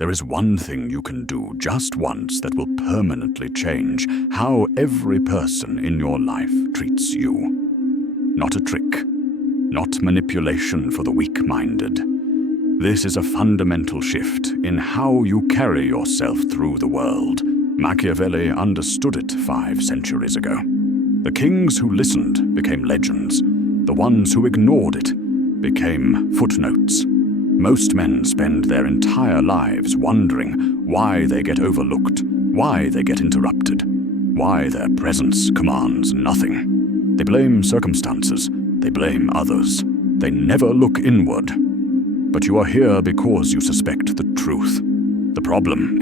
There is one thing you can do just once that will permanently change how every person in your life treats you. Not a trick, not manipulation for the weak-minded. This is a fundamental shift in how you carry yourself through the world. Machiavelli understood it 5 centuries ago. The kings who listened became legends. The ones who ignored it became footnotes. Most men spend their entire lives wondering why they get overlooked, why they get interrupted, why their presence commands nothing. They blame circumstances, they blame others. They never look inward. But you are here because you suspect the truth. The problem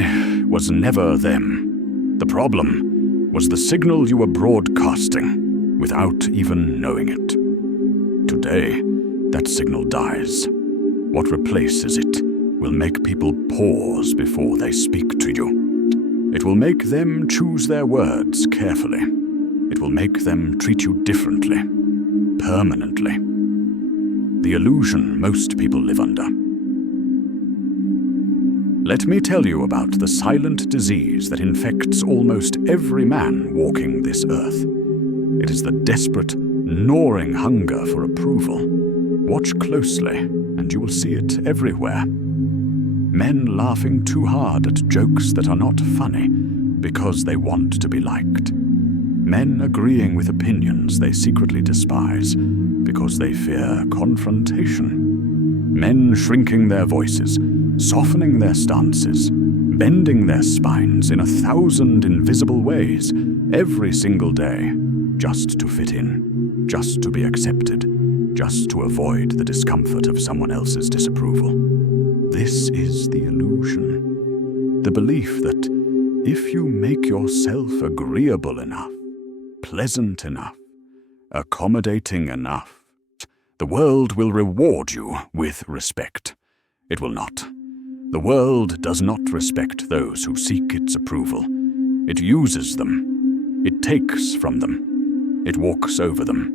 was never them. The problem was the signal you were broadcasting without even knowing it. Today, that signal dies. What replaces it will make people pause before they speak to you. It will make them choose their words carefully. It will make them treat you differently, permanently. The illusion most people live under. Let me tell you about the silent disease that infects almost every man walking this earth. It is the desperate, gnawing hunger for approval. Watch closely, and you will see it everywhere. Men laughing too hard at jokes that are not funny because they want to be liked. Men agreeing with opinions they secretly despise because they fear confrontation. Men shrinking their voices, softening their stances, bending their spines in 1,000 invisible ways every single day, just to fit in, just to be accepted, just to avoid the discomfort of someone else's disapproval. This is the illusion. The belief that if you make yourself agreeable enough, pleasant enough, accommodating enough, the world will reward you with respect. It will not. The world does not respect those who seek its approval. It uses them. It takes from them. It walks over them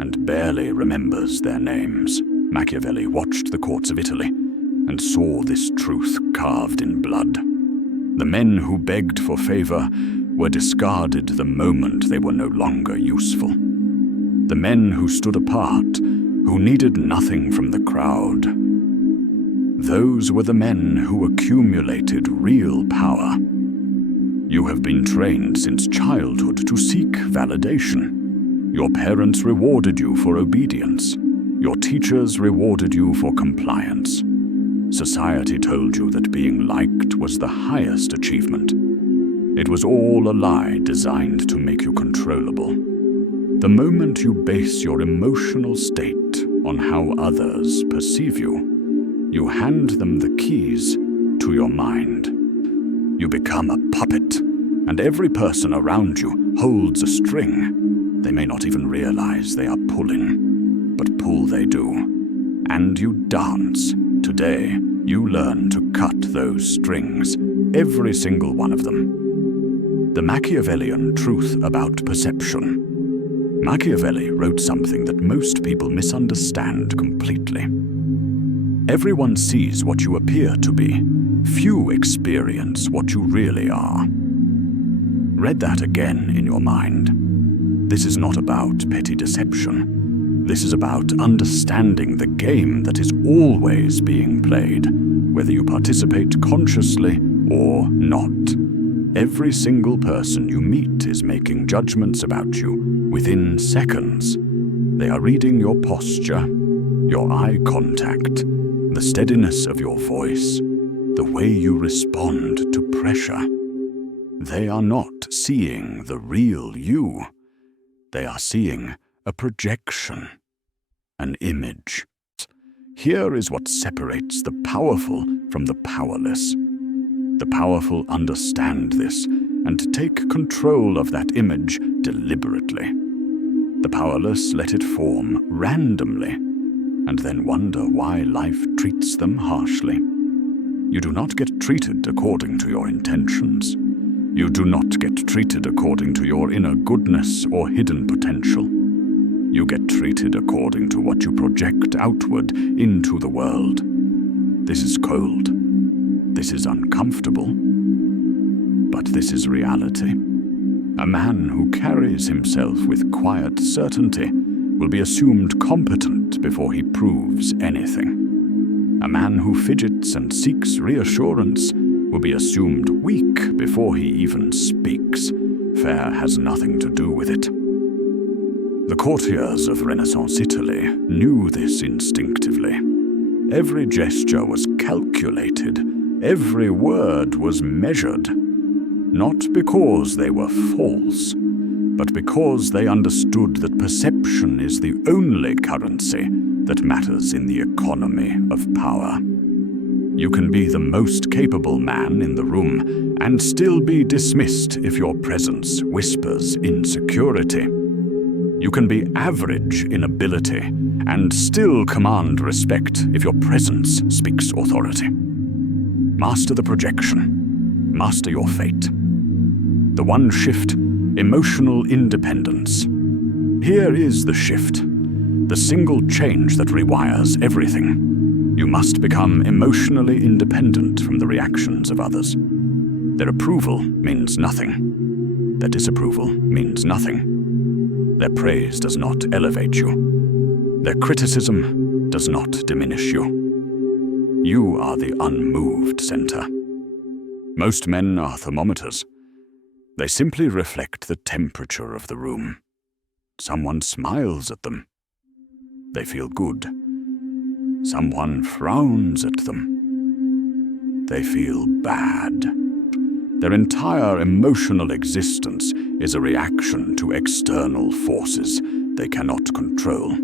and barely remembers their names. Machiavelli watched the courts of Italy and saw this truth carved in blood. The men who begged for favor were discarded the moment they were no longer useful. The men who stood apart, who needed nothing from the crowd, those were the men who accumulated real power. You have been trained since childhood to seek validation. Your parents rewarded you for obedience. Your teachers rewarded you for compliance. Society told you that being liked was the highest achievement. It was all a lie designed to make you controllable. The moment you base your emotional state on how others perceive you, you hand them the keys to your mind. You become a puppet, and every person around you holds a string. They may not even realize they are pulling, but pull they do. And you dance. Today, you learn to cut those strings, every single one of them. The Machiavellian truth about perception. Machiavelli wrote something that most people misunderstand completely. Everyone sees what you appear to be. Few experience what you really are. Read that again in your mind. This is not about petty deception. This is about understanding the game that is always being played, whether you participate consciously or not. Every single person you meet is making judgments about you within seconds. They are reading your posture, your eye contact, the steadiness of your voice, the way you respond to pressure. They are not seeing the real you. They are seeing a projection, an image. Here is what separates the powerful from the powerless. The powerful understand this and take control of that image deliberately. The powerless let it form randomly and then wonder why life treats them harshly. You do not get treated according to your intentions. You do not get treated according to your inner goodness or hidden potential. You get treated according to what you project outward into the world. This is cold. This is uncomfortable, but this is reality. A man who carries himself with quiet certainty will be assumed competent before he proves anything. A man who fidgets and seeks reassurance will be assumed weak before he even speaks. Fear has nothing to do with it. The courtiers of Renaissance Italy knew this instinctively. Every gesture was calculated, every word was measured, not because they were false, but because they understood that perception is the only currency that matters in the economy of power. You can be the most capable man in the room and still be dismissed if your presence whispers insecurity. You can be average in ability and still command respect if your presence speaks authority. Master the projection. Master your fate. The one shift, emotional independence. Here is the shift, the single change that rewires everything. You must become emotionally independent from the reactions of others. Their approval means nothing. Their disapproval means nothing. Their praise does not elevate you. Their criticism does not diminish you. You are the unmoved center. Most men are thermometers. They simply reflect the temperature of the room. Someone smiles at them. They feel good. Someone frowns at them. They feel bad. Their entire emotional existence is a reaction to external forces they cannot control.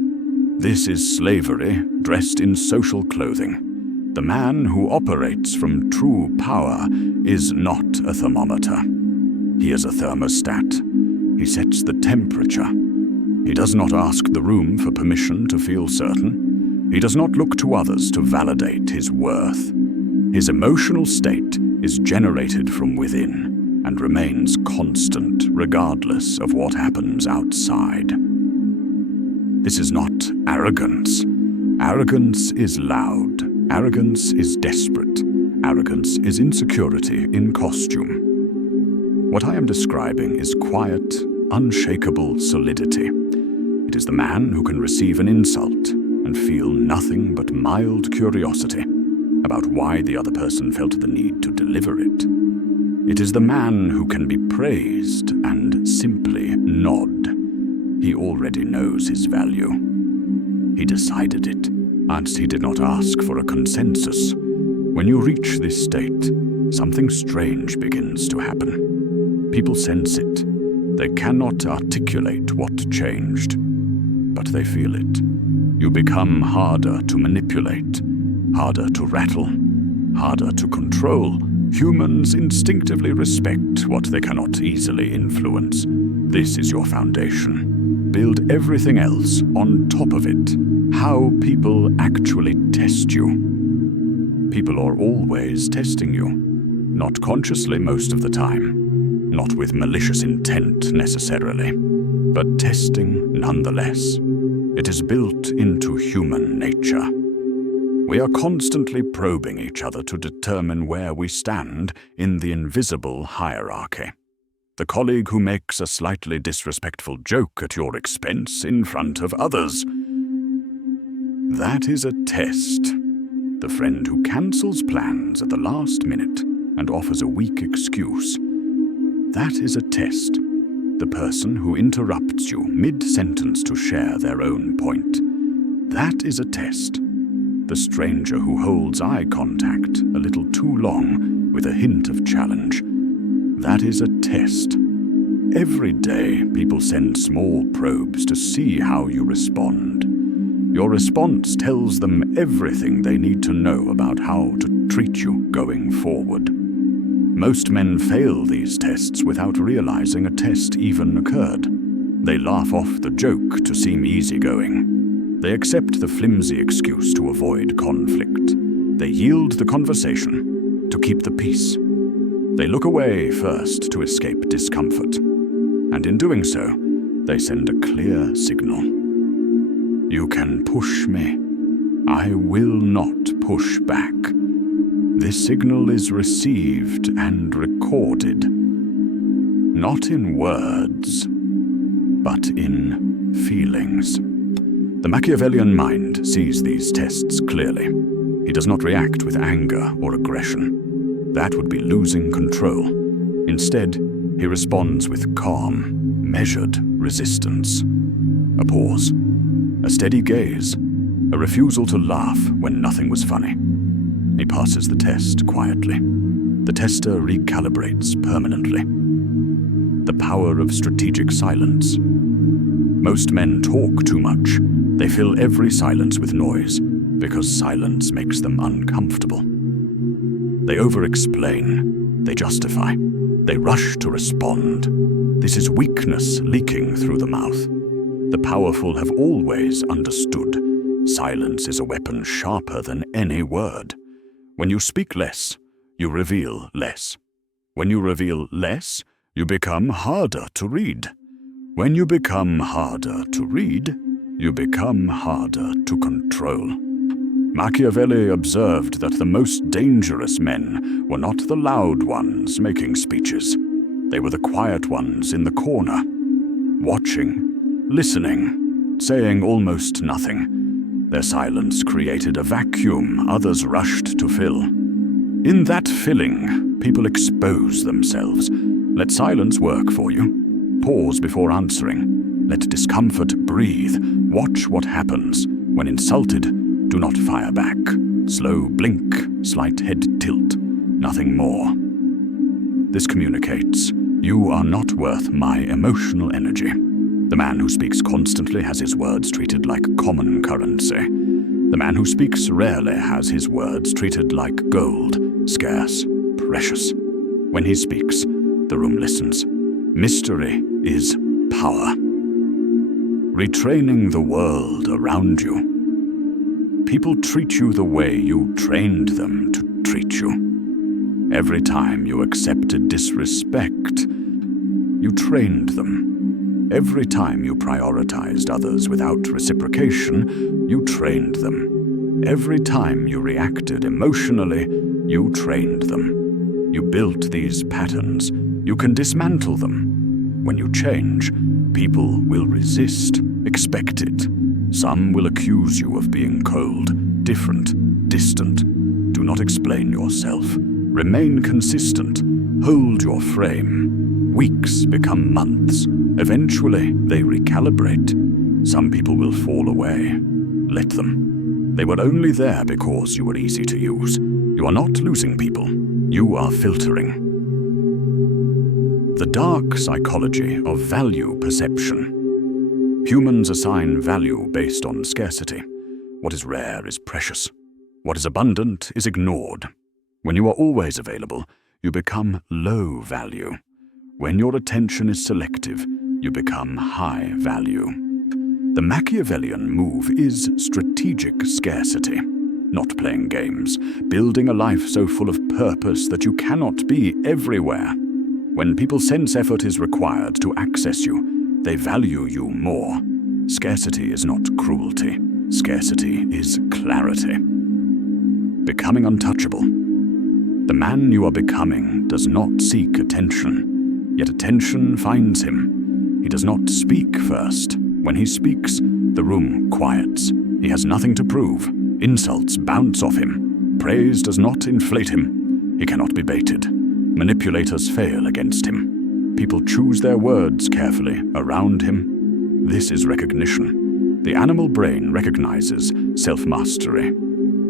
This is slavery dressed in social clothing. The man who operates from true power is not a thermometer. He is a thermostat. He sets the temperature. He does not ask the room for permission to feel certain. He does not look to others to validate his worth. His emotional state is generated from within and remains constant regardless of what happens outside. This is not arrogance. Arrogance is loud. Arrogance is desperate. Arrogance is insecurity in costume. What I am describing is quiet, unshakable solidity. It is the man who can receive an insult and feel nothing but mild curiosity about why the other person felt the need to deliver it. It is the man who can be praised and simply nod. He already knows his value. He decided it, and he did not ask for a consensus. When you reach this state, something strange begins to happen. People sense it. They cannot articulate what changed, but they feel it. You become harder to manipulate, harder to rattle, harder to control. Humans instinctively respect what they cannot easily influence. This is your foundation. Build everything else on top of it. How people actually test you. People are always testing you. Not consciously most of the time. Not with malicious intent necessarily. But testing nonetheless. It is built into human nature. We are constantly probing each other to determine where we stand in the invisible hierarchy. The colleague who makes a slightly disrespectful joke at your expense in front of others. That is a test. The friend who cancels plans at the last minute and offers a weak excuse. That is a test. The person who interrupts you mid-sentence to share their own point. That is a test. The stranger who holds eye contact a little too long with a hint of challenge. That is a test. Every day, people send small probes to see how you respond. Your response tells them everything they need to know about how to treat you going forward. Most men fail these tests without realizing a test even occurred. They laugh off the joke to seem easygoing. They accept the flimsy excuse to avoid conflict. They yield the conversation to keep the peace. They look away first to escape discomfort. And in doing so, they send a clear signal. You can push me. I will not push back. This signal is received and recorded, not in words, but in feelings. The Machiavellian mind sees these tests clearly. He does not react with anger or aggression. That would be losing control. Instead, he responds with calm, measured resistance. A pause, a steady gaze, a refusal to laugh when nothing was funny. He passes the test quietly. The tester recalibrates permanently. The power of strategic silence. Most men talk too much. They fill every silence with noise because silence makes them uncomfortable. They over-explain. They justify. They rush to respond. This is weakness leaking through the mouth. The powerful have always understood. Silence is a weapon sharper than any word. When you speak less, you reveal less. When you reveal less, you become harder to read. When you become harder to read, you become harder to control. Machiavelli observed that the most dangerous men were not the loud ones making speeches. They were the quiet ones in the corner, watching, listening, saying almost nothing. Their silence created a vacuum others rushed to fill. In that filling, people expose themselves. Let silence work for you. Pause before answering. Let discomfort breathe. Watch what happens. When insulted, do not fire back. Slow blink, slight head tilt. Nothing more. This communicates, you are not worth my emotional energy. The man who speaks constantly has his words treated like common currency. The man who speaks rarely has his words treated like gold, scarce, precious. When he speaks, the room listens. Mystery is power. Retraining the world around you. People treat you the way you trained them to treat you. Every time you accepted disrespect, you trained them. Every time you prioritized others without reciprocation, you trained them. Every time you reacted emotionally, you trained them. You built these patterns. You can dismantle them. When you change, people will resist, expect it. Some will accuse you of being cold, different, distant. Do not explain yourself. Remain consistent. Hold your frame. Weeks become months. Eventually, they recalibrate. Some people will fall away. Let them. They were only there because you were easy to use. You are not losing people. You are filtering. The dark psychology of value perception. Humans assign value based on scarcity. What is rare is precious. What is abundant is ignored. When you are always available, you become low value. When your attention is selective, you become high value. The Machiavellian move is strategic scarcity, not playing games, building a life so full of purpose that you cannot be everywhere. When people sense effort is required to access you, they value you more. Scarcity is not cruelty. Scarcity is clarity. Becoming untouchable. The man you are becoming does not seek attention, yet attention finds him. He does not speak first. When he speaks, the room quiets. He has nothing to prove. Insults bounce off him. Praise does not inflate him. He cannot be baited. Manipulators fail against him. People choose their words carefully around him. This is recognition. The animal brain recognizes self-mastery.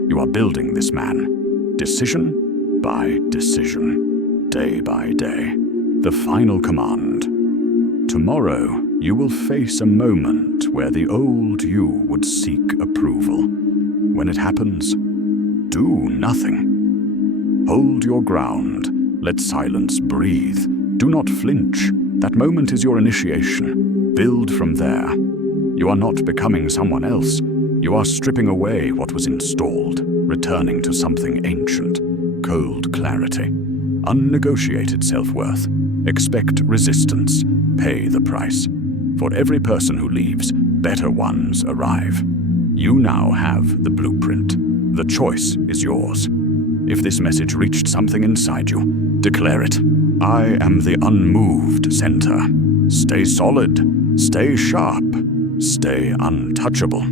You are building this man, decision by decision, day by day. The final command. Tomorrow, you will face a moment where the old you would seek approval. When it happens, do nothing. Hold your ground. Let silence breathe. Do not flinch. That moment is your initiation. Build from there. You are not becoming someone else. You are stripping away what was installed, returning to something ancient. Cold clarity. Unnegotiated self-worth. Expect resistance. Pay the price. For every person who leaves, better ones arrive. You now have the blueprint. The choice is yours. If this message reached something inside you, declare it. I am the unmoved center. Stay solid, stay sharp, stay untouchable.